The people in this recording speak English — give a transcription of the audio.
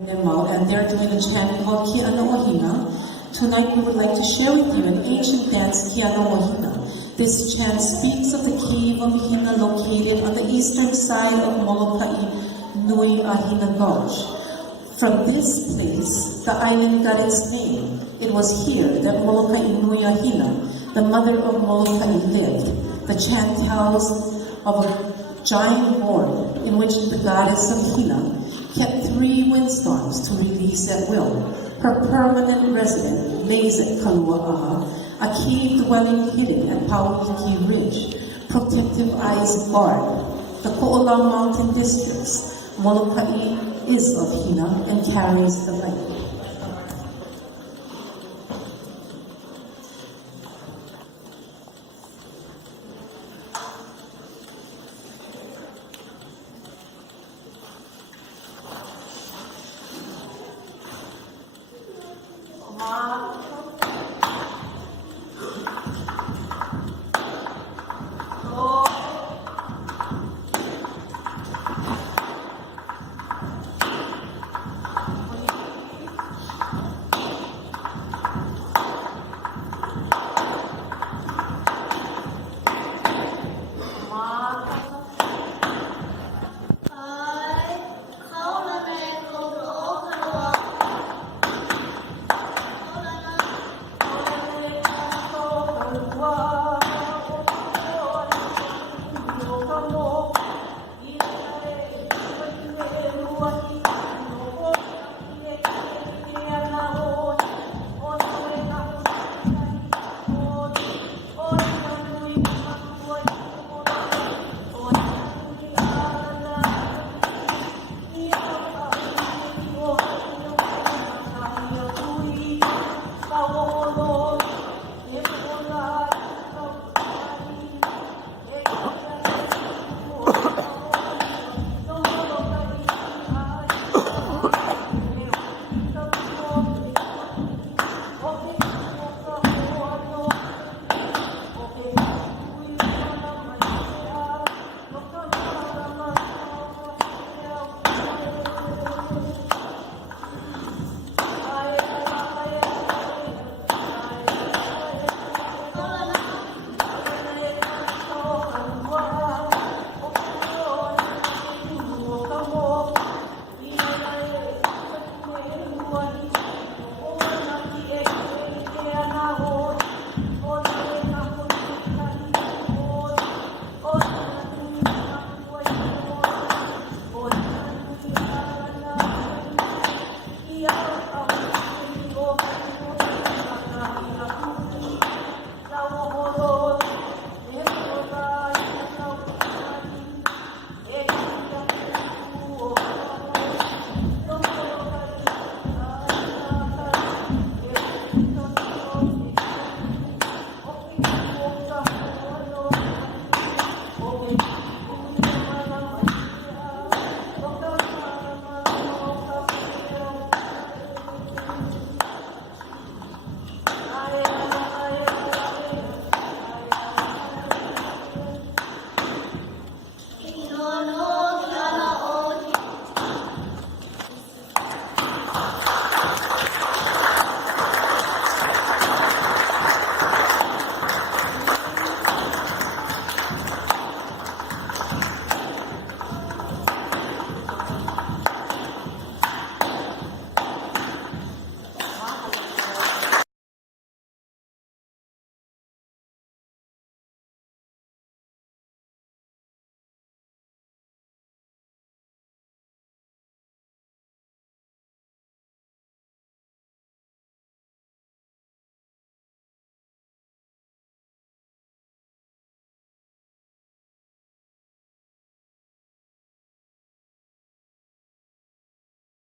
And they're doing a chant called Kiano Wahina. Tonight we would like to share with you an ancient dance, Kiano Wahina. This chant speaks of the cave of Hina located on the eastern side of Molokai Nui Ahina Gorge. From this place, the island got its name. It was here that Molokai Nui Ahina, the mother of Molokai, lived. The chant tells of a giant board in which the goddess of Hina kept 3 windstorms to release at will. Her permanent resident lays at Kalua'aha, a cave dwelling hidden at Pauiki Ridge, protective eyes guard. The Ko'olau Mountain districts, Molokai is of Hina and carries the light.